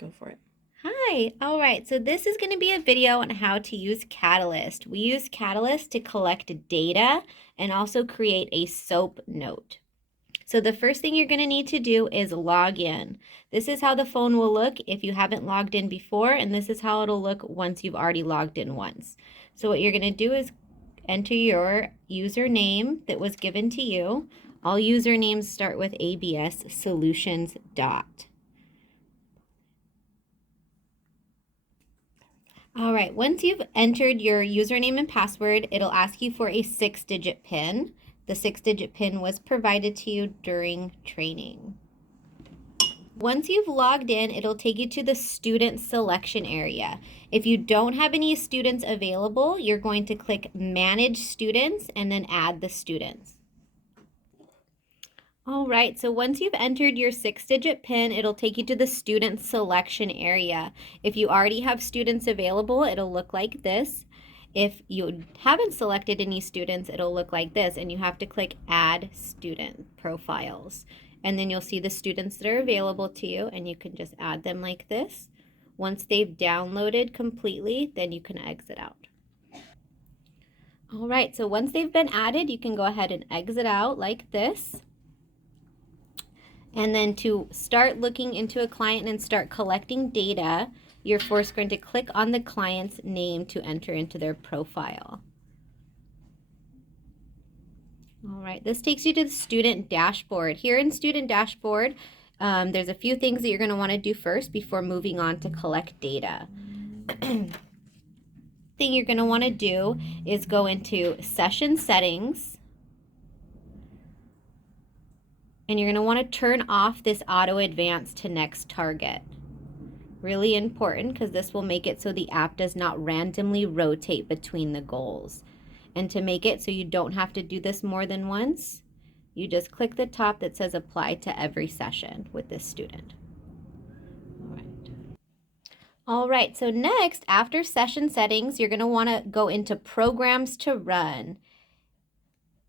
Go for it. Hi, all right, so this is going to be a video on how to use Catalyst. We use Catalyst to collect data and also create a SOAP note. So the first thing you're going to need to do is log in. This is how the phone will look if you haven't logged in before, and this is how it'll look once you've already logged in once. So what you're going to do is enter your username that was given to you. All usernames start with ABS Solutions dot. All right, once you've entered your username and password, it'll ask you for a 6-digit PIN. The 6-digit PIN was provided to you during training. Once you've logged in, it'll take you to the student selection area. If you don't have any students available, you're going to click Manage Students and then add the students. All right, so once you've entered your 6-digit PIN, it'll take you to the student selection area. If you already have students available, it'll look like this. If you haven't selected any students, it'll look like this, and you have to click Add Student Profiles. And then you'll see the students that are available to you, and you can just add them like this. Once they've downloaded completely, then you can exit out. All right, so once they've been added, you can go ahead and exit out like this. And then to start looking into a client and start collecting data, you're first going to click on the client's name to enter into their profile. All right, this takes you to the student dashboard. Here in student dashboard, there's a few things that you're going to want to do first before moving on to collect data. Thing you're going to want to do is go into session settings. And you're going to want to turn off this auto advance to next target. Really important because this will make it so the app does not randomly rotate between the goals. And to make it so you don't have to do this more than once, you just click the top that says apply to every session with this student. All right, so next, after session settings, you're going to want to go into programs to run.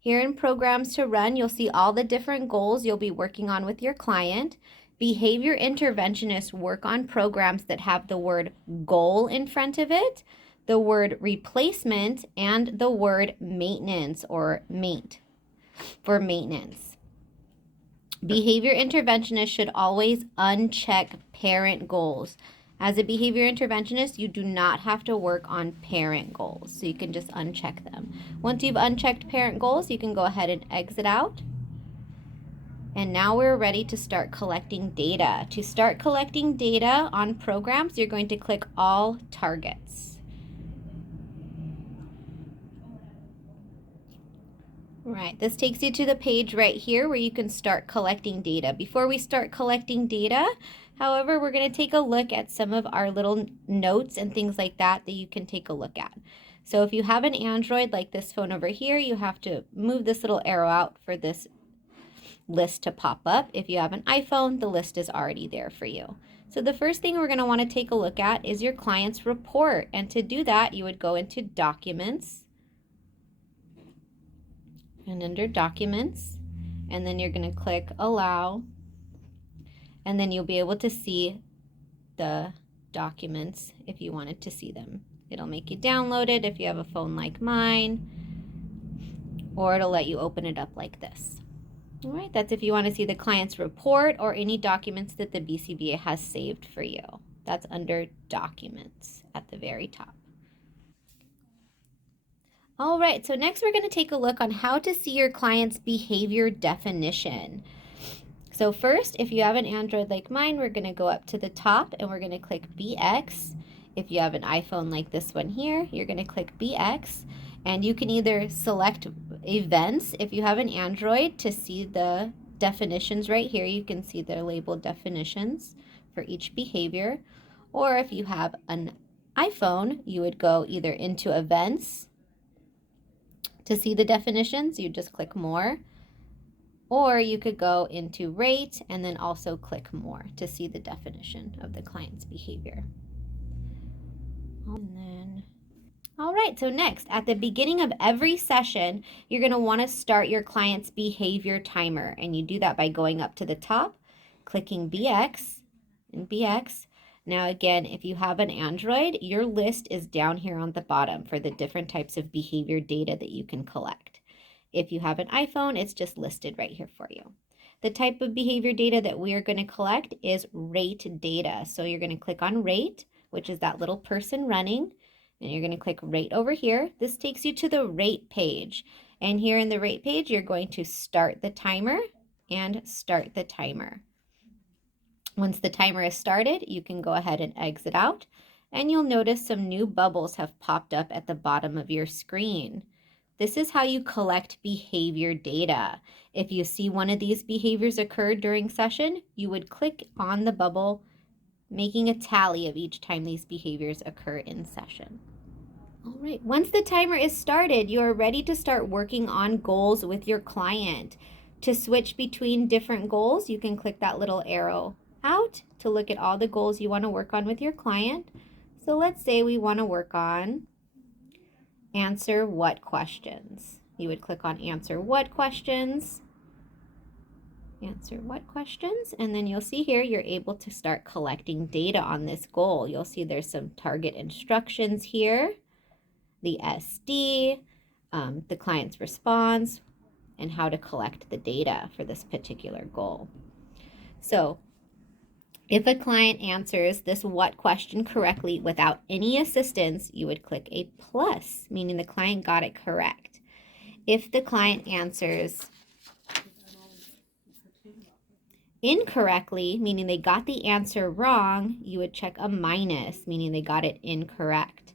Here in programs to run, you'll see all the different goals you'll be working on with your client. Behavior interventionists work on programs that have the word goal in front of it, the word replacement, and the word maintenance or mate for maintenance. Behavior interventionists should always uncheck parent goals. As a behavior interventionist, you do not have to work on parent goals, so you can just uncheck them. Once you've unchecked parent goals, you can go ahead and exit out. And now we're ready to start collecting data. To start collecting data on programs, you're going to click All Targets. Right, this takes you to the page right here where you can start collecting data. Before we start collecting data, however, we're going to take a look at some of our little notes and things like that that you can take a look at. So if you have an Android like this phone over here, you have to move this little arrow out for this list to pop up. If you have an iPhone, the list is already there for you. So the first thing we're going to want to take a look at is your client's report. And to do that, you would go into Documents. And under Documents, and then you're going to click Allow, and then you'll be able to see the documents if you wanted to see them. It'll make you download it if you have a phone like mine, or it'll let you open it up like this. All right, that's if you want to see the client's report or any documents that the BCBA has saved for you. That's under Documents at the very top. All right, so next we're going to take a look on how to see your client's behavior definition. So first, if you have an Android like mine, we're going to go up to the top and we're going to click BX. If you have an iPhone like this one here, you're going to click BX. And you can either select events if you have an Android to see the definitions right here. You can see they're labeled definitions for each behavior. Or if you have an iPhone, you would go either into events. To see the definitions, you just click more, or you could go into rate and then also click more to see the definition of the client's behavior. All right, so next, at the beginning of every session, you're going to want to start your client's behavior timer, and you do that by going up to the top, clicking BX and BX. Now again, if you have an Android, your list is down here on the bottom for the different types of behavior data that you can collect. If you have an iPhone, it's just listed right here for you. The type of behavior data that we are going to collect is rate data. So you're going to click on rate, which is that little person running, and you're going to click rate over here. This takes you to the rate page. And here in the rate page, you're going to start the timer and start the timer. Once the timer is started, you can go ahead and exit out, and you'll notice some new bubbles have popped up at the bottom of your screen. This is how you collect behavior data. If you see one of these behaviors occur during session, you would click on the bubble, making a tally of each time these behaviors occur in session. All right, once the timer is started, you are ready to start working on goals with your client. To switch between different goals, you can click that little arrow out to look at all the goals you want to work on with your client. So let's say we want to work on answer what questions. You would click on answer what questions, and then you'll see here you're able to start collecting data on this goal. You'll see there's some target instructions here, the SD, the client's response, and how to collect the data for this particular goal. So if a client answers this what question correctly without any assistance, you would click a plus, meaning the client got it correct. If the client answers incorrectly, meaning they got the answer wrong, you would check a minus, meaning they got it incorrect.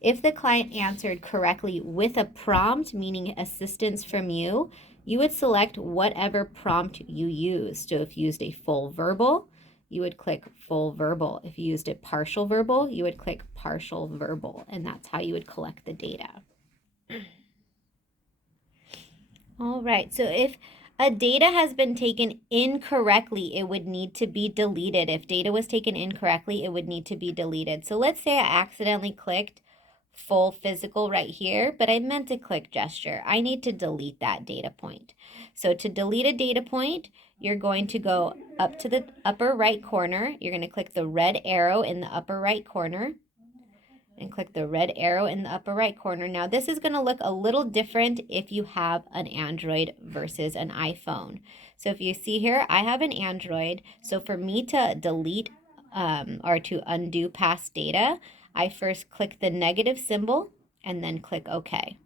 If the client answered correctly with a prompt, meaning assistance from you, you would select whatever prompt you used. So if you used a full verbal, you would click full verbal. If you used a partial verbal, you would click partial verbal, and that's how you would collect the data. All right, so if a data has been taken incorrectly, it would need to be deleted. If data was taken incorrectly, it would need to be deleted. So let's say I accidentally clicked full physical right here, but I meant to click gesture. I need to delete that data point. So to delete a data point, you're going to go up to the upper right corner. You're going to click the red arrow in the upper right corner and click the red arrow in the upper right corner. Now this is going to look a little different if you have an Android versus an iPhone. So if you see here, I have an Android. So for me to delete or to undo past data, I first click the negative symbol and then click OK.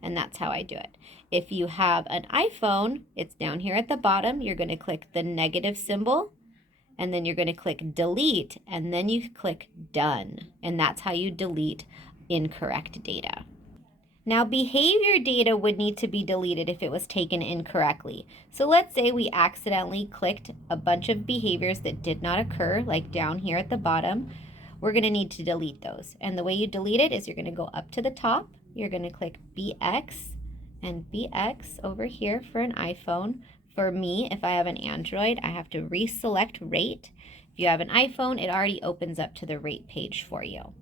And that's how I do it. If you have an iPhone, it's down here at the bottom. You're going to click the negative symbol, and then you're going to click delete, and then you click done. And that's how you delete incorrect data. Now, behavior data would need to be deleted if it was taken incorrectly. So let's say we accidentally clicked a bunch of behaviors that did not occur, like down here at the bottom. We're going to need to delete those. And the way you delete it is you're going to go up to the top. You're going to click BX and BX over here for an iPhone. For me, if I have an Android, I have to reselect rate. If you have an iPhone, it already opens up to the rate page for you.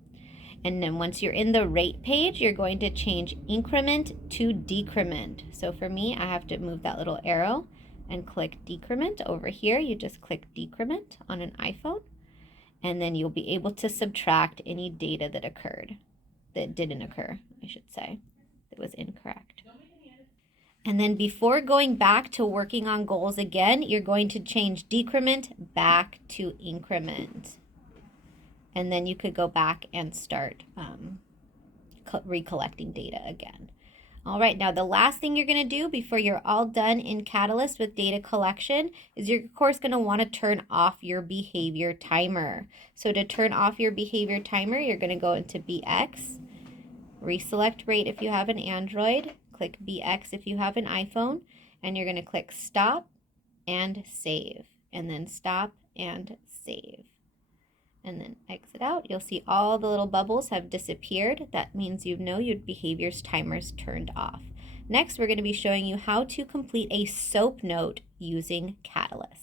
And then once you're in the rate page, you're going to change increment to decrement. So for me, I have to move that little arrow and click decrement over here. You just click decrement on an iPhone, and then you'll be able to subtract any data that occurred, that didn't occur, I should say, that was incorrect. And then before going back to working on goals again, you're going to change decrement back to increment. And then you could go back and start recollecting data again. All right, now the last thing you're going to do before you're all done in Catalyst with data collection is you're, of course, going to want to turn off your behavior timer. So to turn off your behavior timer, you're going to go into BX, reselect rate if you have an Android, click BX if you have an iPhone, and you're going to click stop and save, and then stop and save. And then exit out. You'll see all the little bubbles have disappeared. That means you know your behavior's timer's turned off. Next, we're going to be showing you how to complete a SOAP note using Catalyst.